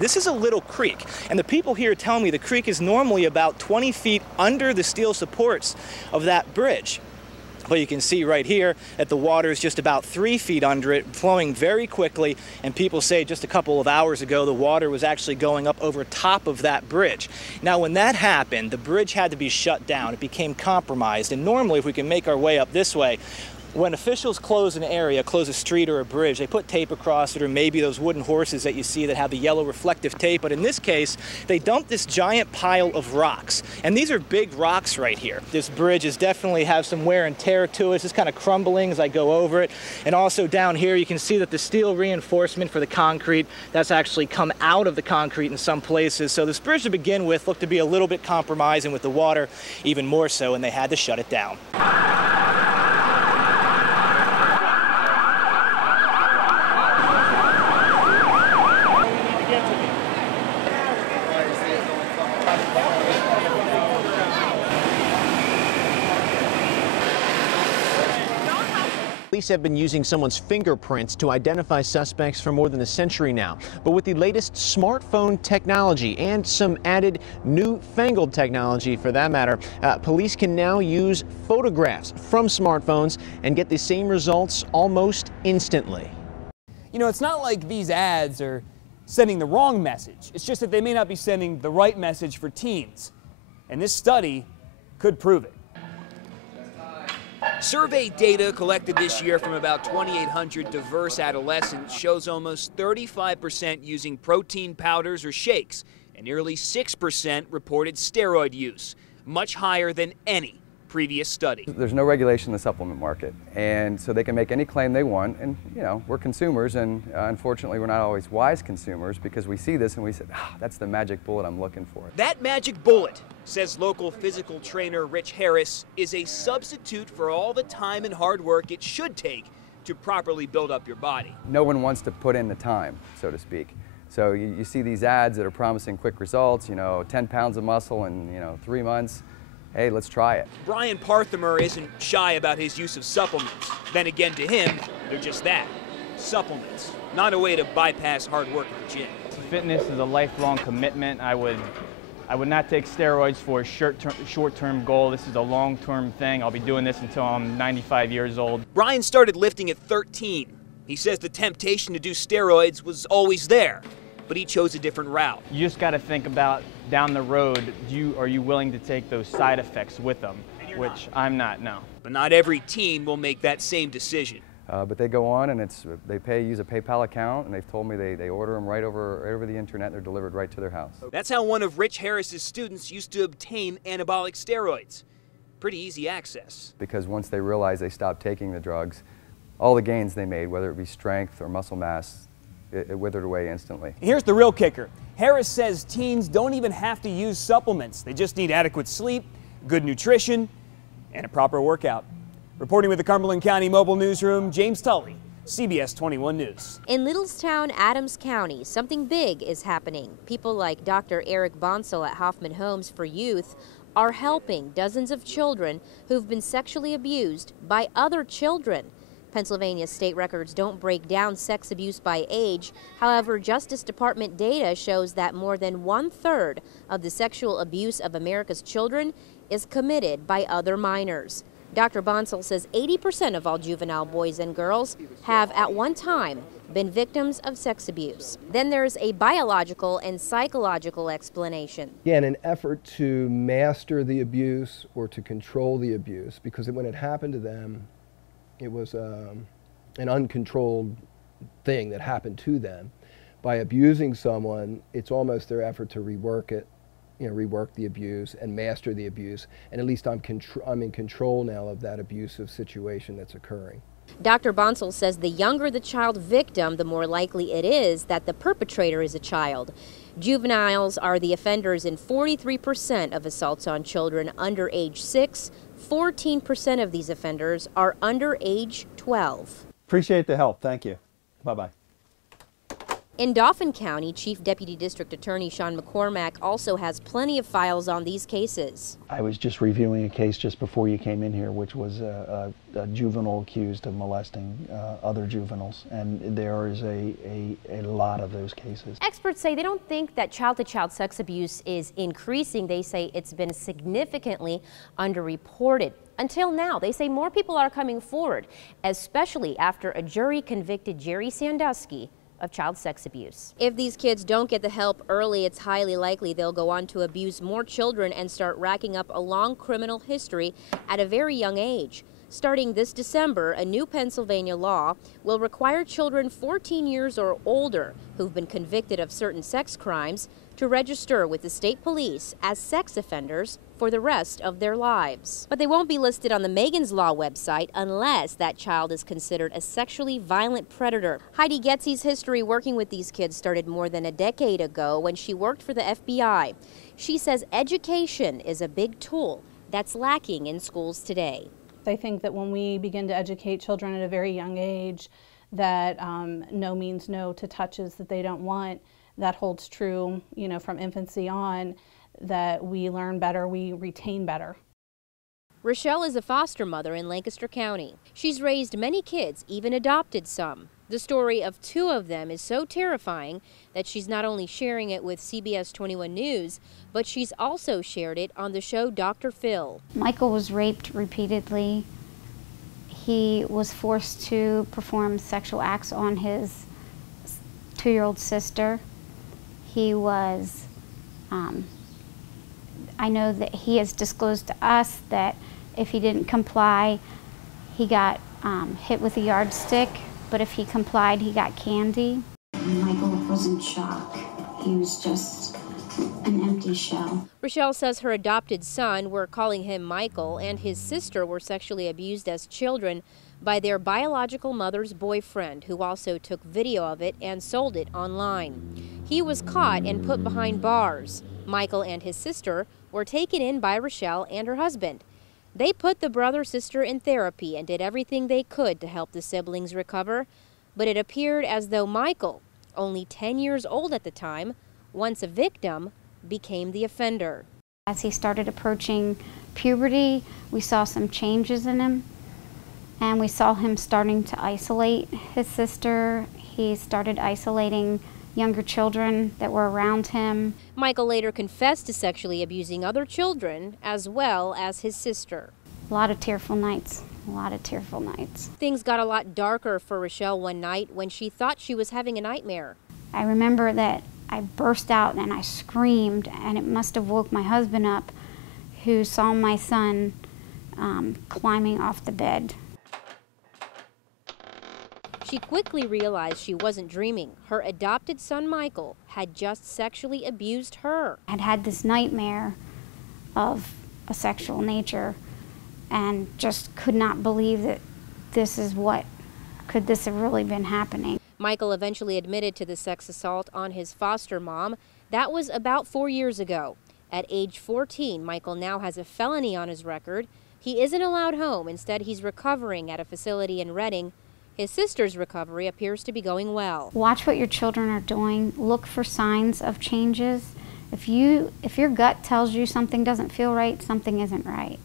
This is a little creek, and the people here tell me the creek is normally about 20 feet under the steel supports of that bridge. But you can see right here that the water is just about 3 feet under it, flowing very quickly, and people say just a couple of hours ago the water was actually going up over top of that bridge. Now when that happened, the bridge had to be shut down. It became compromised, and normally if we can make our way up this way, when officials close an area, close a street or a bridge, they put tape across it, or maybe those wooden horses that you see that have the yellow reflective tape. But in this case, they dumped this giant pile of rocks. And these are big rocks right here. This bridge is definitely have some wear and tear to it. It's just kind of crumbling as I go over it. And also down here, you can see that the steel reinforcement for the concrete, that's actually come out of the concrete in some places. So this bridge to begin with looked to be a little bit compromised, and with the water, even more so, and they had to shut it down. Police have been using someone's fingerprints to identify suspects for more than a century now. But with the latest smartphone technology and some added newfangled technology for that matter, police can now use photographs from smartphones and get the same results almost instantly. You know, it's not like these ads are sending the wrong message. It's just that they may not be sending the right message for teens. And this study could prove it. Survey data collected this year from about 2,800 diverse adolescents shows almost 35% using protein powders or shakes, and nearly 6% reported steroid use, much higher than any previous study. There's no regulation in the supplement market, and so they can make any claim they want, and you know, we're consumers, and unfortunately we're not always wise consumers, because we see this and we say, that's the magic bullet I'm looking for. That magic bullet, says local physical trainer Rich Harris, is a substitute for all the time and hard work it should take to properly build up your body. No one wants to put in the time, so to speak. So you see these ads that are promising quick results, you know, 10 pounds of muscle in 3 months. Hey, let's try it. Brian Parthamer isn't shy about his use of supplements. Then again, to him, they're just that, supplements, not a way to bypass hard work at the gym. Fitness is a lifelong commitment. I would not take steroids for a short-term goal. This is a long-term thing. I'll be doing this until I'm 95 years old. Brian started lifting at 13. He says the temptation to do steroids was always there, but he chose a different route. You just got to think about down the road, are you willing to take those side effects with them, which I'm not, no. But not every teen will make that same decision. But they go on and they use a PayPal account, and they've told me they order them right over the internet. They're delivered right to their house. That's how one of Rich Harris's students used to obtain anabolic steroids. Pretty easy access. Because once they realized they stopped taking the drugs, all the gains they made, whether it be strength or muscle mass, it withered away instantly. Here's the real kicker. Harris says teens don't even have to use supplements. They just need adequate sleep, good nutrition, and a proper workout. Reporting with the Cumberland County Mobile Newsroom, James Tully, CBS 21 News. In Littlestown, Adams County, something big is happening. People like Dr. Eric Bonsall at Hoffman Homes for Youth are helping dozens of children who've been sexually abused by other children. Pennsylvania state records don't break down sex abuse by age. However, Justice Department data shows that more than 1/3 of the sexual abuse of America's children is committed by other minors. Dr. Bonsall says 80% of all juvenile boys and girls have at one time been victims of sex abuse. Then there's a biological and psychological explanation. Again, an effort to master the abuse or to control the abuse, because when it happened to them, it was an uncontrolled thing that happened to them. By abusing someone, it's almost their effort to rework it, rework the abuse and master the abuse. And at least I'm in control now of that abusive situation that's occurring. Dr. Bonsall says the younger the child victim, the more likely it is that the perpetrator is a child. Juveniles are the offenders in 43% of assaults on children under age 6. 14% of these offenders are under age 12. Appreciate the help. Thank you. Bye-bye. In Dauphin County, Chief Deputy District Attorney Sean McCormack also has plenty of files on these cases. I was just reviewing a case just before you came in here, which was a juvenile accused of molesting other juveniles, and there is a lot of those cases. Experts say they don't think that child-to-child sex abuse is increasing. They say it's been significantly underreported. Until now, they say more people are coming forward, especially after a jury convicted Jerry Sandusky of child sex abuse. If these kids don't get the help early, it's highly likely they'll go on to abuse more children and start racking up a long criminal history at a very young age. Starting this December, a new Pennsylvania law will require children 14 years or older who've been convicted of certain sex crimes to register with the state police as sex offenders for the rest of their lives. But they won't be listed on the Megan's Law website unless that child is considered a sexually violent predator. Heidi Getzy's history working with these kids started more than a decade ago when she worked for the FBI. She says education is a big tool that's lacking in schools today. I think that when we begin to educate children at a very young age that no means no to touches that they don't want, that holds true, from infancy on, that we learn better, we retain better. Rochelle is a foster mother in Lancaster County. She's raised many kids, even adopted some. The story of 2 of them is so terrifying that she's not only sharing it with CBS 21 News, but she's also shared it on the show Dr. Phil. Michael was raped repeatedly. He was forced to perform sexual acts on his 2-year-old sister. He was, I know that he has disclosed to us that if he didn't comply, he got hit with a yardstick, but if he complied, he got candy. Michael was in shock. He was just an empty shell. Rochelle says her adopted son, we're calling him Michael, and his sister were sexually abused as children by their biological mother's boyfriend, who also took video of it and sold it online. He was caught and put behind bars. Michael and his sister were taken in by Rochelle and her husband. They put the brother-sister in therapy and did everything they could to help the siblings recover, but it appeared as though Michael, only 10 years old at the time, once a victim, became the offender. As he started approaching puberty, we saw some changes in him, and we saw him starting to isolate his sister. He started isolating younger children that were around him. Michael later confessed to sexually abusing other children as well as his sister. A lot of tearful nights, a lot of tearful nights. Things got a lot darker for Rochelle one night when she thought she was having a nightmare. I remember that I burst out and I screamed, and it must have woke my husband up, who saw my son climbing off the bed. She quickly realized she wasn't dreaming. Her adopted son, Michael, had just sexually abused her. I had this nightmare of a sexual nature and just could not believe that could this have really been happening. Michael eventually admitted to the sex assault on his foster mom. That was about 4 years ago. At age 14, Michael now has a felony on his record. He isn't allowed home. Instead, he's recovering at a facility in Reading. His sister's recovery appears to be going well. Watch what your children are doing. Look for signs of changes. If your gut tells you something doesn't feel right, something isn't right.